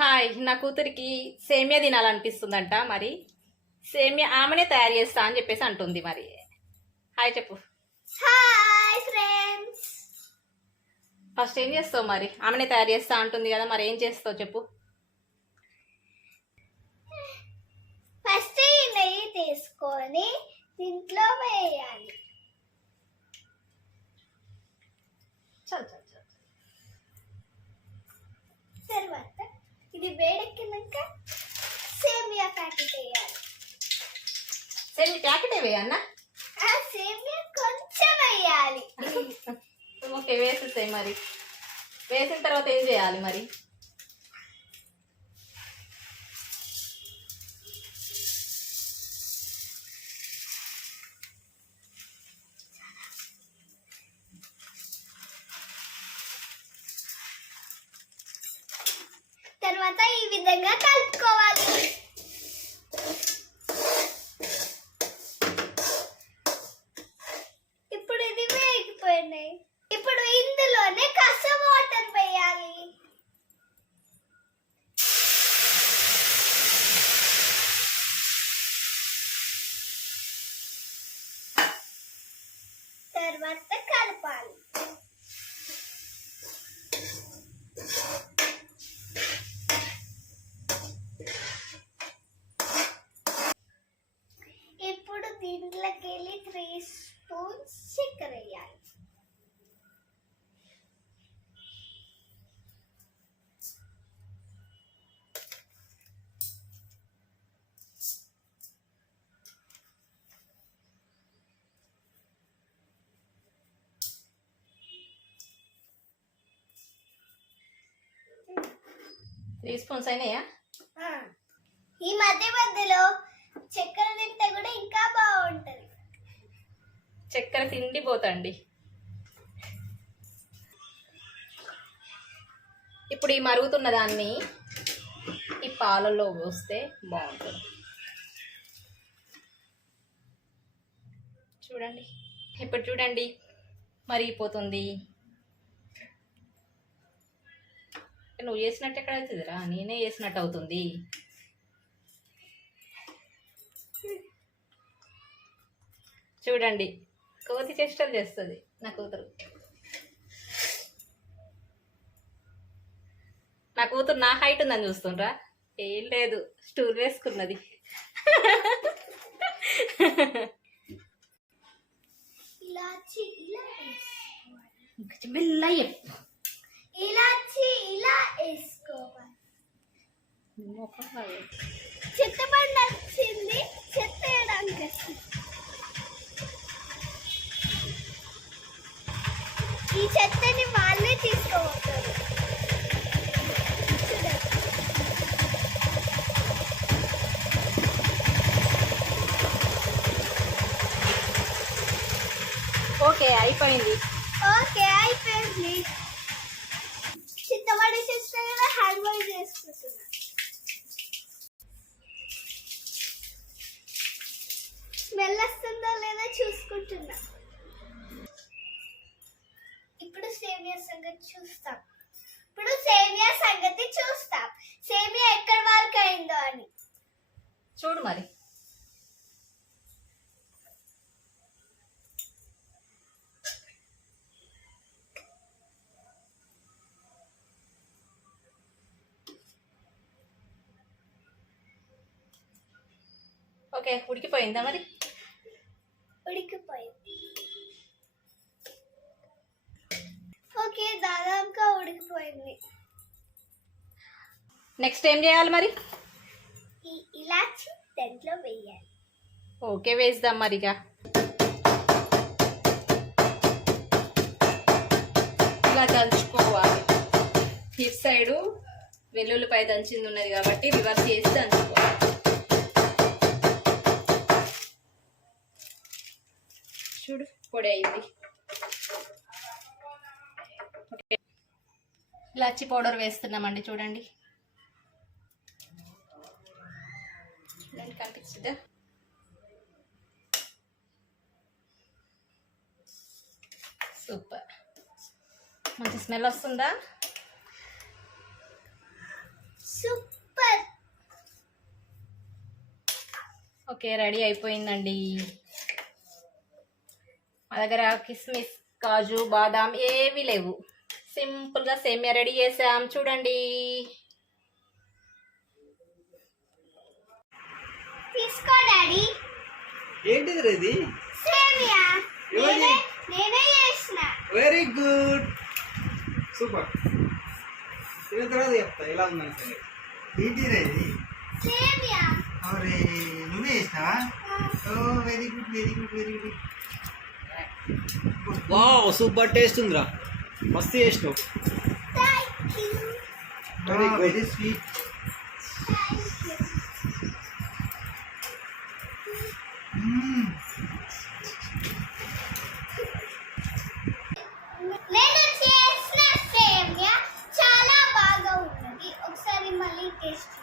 Hi, నా కూతురికి సేమియా తినాలనిపిస్తుందంట. మరి సేమియా ఆమెనే తయారు చేస్తా అని చెప్పేసి అంటుంది. మరి హాయ్ చెప్పు. Hi friends. ఫస్ట్ ఏం చేస్తావు? మరి ఆమెనే తయారు చేస్తా అంటుంది కదా, మరి ఏం చేస్తావు చెప్పు. ఫస్ట్ ఈ నెయ్యి తీసుకొని దీంట్లో వేయాలి. చల్ చల్ చల్. తర్వాత ఇది వేడెక్కినాక సేమియా ప్యాకెట్ వేయాలి. సేమియా ప్యాకెట్ వేయన్నా? ఆ సేమియా కొంచెం వేయాలి. ఓకే, వేసేసాయి. మరి వేసిన తర్వాత ఏం చేయాలి మరి? తర్వాత ఈ విధంగా కలుపుకోవాలి. ఇప్పుడు ఇది వేగిపోయినాయి. ఇప్పుడు ఇందులోనే కాస్త వాటర్ వేయాలి. తర్వాత కలపాలి. ఇప్పుడు దీంట్లోకి వెళ్ళి 3 స్పూన్స్ చక్కెర వేయాలి. త్రీ స్పూన్స్ అయినాయా? ఈ మధ్య మధ్యలో చక్కెర తింటే కూడా ఇంకా బాగుంటది. చక్కెర తిండిపోతండి. ఇప్పుడు ఈ మరుగుతున్న దాన్ని ఈ పాలలో పోస్తే బాగుంటుంది. చూడండి, ఇప్పుడు చూడండి మరిగిపోతుంది. నువ్వు చేసినట్టు ఎక్కడ అవుతుందిరా? నేనే చేసినట్టు అవుతుంది. చూడండి, కోతి చేష్టలు చేస్తుంది నా కూతురు. నా కూతురు నా హైట్ ఉందని చూస్తుండ్రా? ఏం లేదు, స్టూల్ వేసుకున్నది. ఇలాచి ఇలా వేసుకోవాలి. మెల్ల ఇలాచి ఇలా వేసుకోవాలి. చింతపండు వచ్చింది, చెత్త వేయడానికి వస్తుంది. ఈ చెత్తని వాళ్ళే తీసుకోబోతారు. ఓకే, అయిపోయింది. ఓకే అయిపోయింది. చింతపండు చేస్తే కదా హ్యాండ్ వాష్ చేసుకుంటున్నా. స్మెల్ వస్తుందో లేదో చూసుకుంటున్నా. ఇప్పుడు సేమియా సంగతి చూస్తాం. సేమియా ఎక్కడి వరకు అయిందో అని చూడు మరి. ఓకే, ఉడికిపోయిందా మరి? ఉడికిపోయింది. ఓకే, దాదాపుగా ఉడికిపోయింది. నెక్స్ట్ ఏం చేయాలి మరి? ఈ ఇలాచి దాంట్లో వేయాలి. ఓకే, వేద్దాం మరిగా. ఇలా దంచుకోవాలి. ఇటు సైడు వెల్లుల్లిపాయ దంచింది ఉన్నది కాబట్టి రివర్స్ చేసి దంచుకోవాలి. చూడు, పొడి అయింది. ఓకే, ఇలాచి పౌడర్ వేస్తున్నామండి. చూడండి, కనిపిస్తుందా? సూపర్, మంచి స్మెల్ వస్తుందా? ఓకే, రెడీ అయిపోయిందండి. మా దగ్గర కిస్మిస్, కాజు, బాదాం ఏవి లేవు. సింపుల్గా సేమియా రెడీ చేసాం చూడండి. తీసుకో డాడీ. ఏంటిది ఇది? సేమియా. ఎవరిది? నేనే చేసిన. Very good, super. తిన్న తర్వాత చెప్తా ఎలా ఉందని సరే. ఏంటిది ఇది? సేమియా. అరే నువ్వే చేసినావా? Oh very good very good very good. Wow super taste ఉందిరా, మస్తు చేసినావు. Thank you. Very sweet. నేను చేసిన సేమియా చాలా బాగా ఉన్నది. ఒకసారి మళ్ళీ టేస్ట్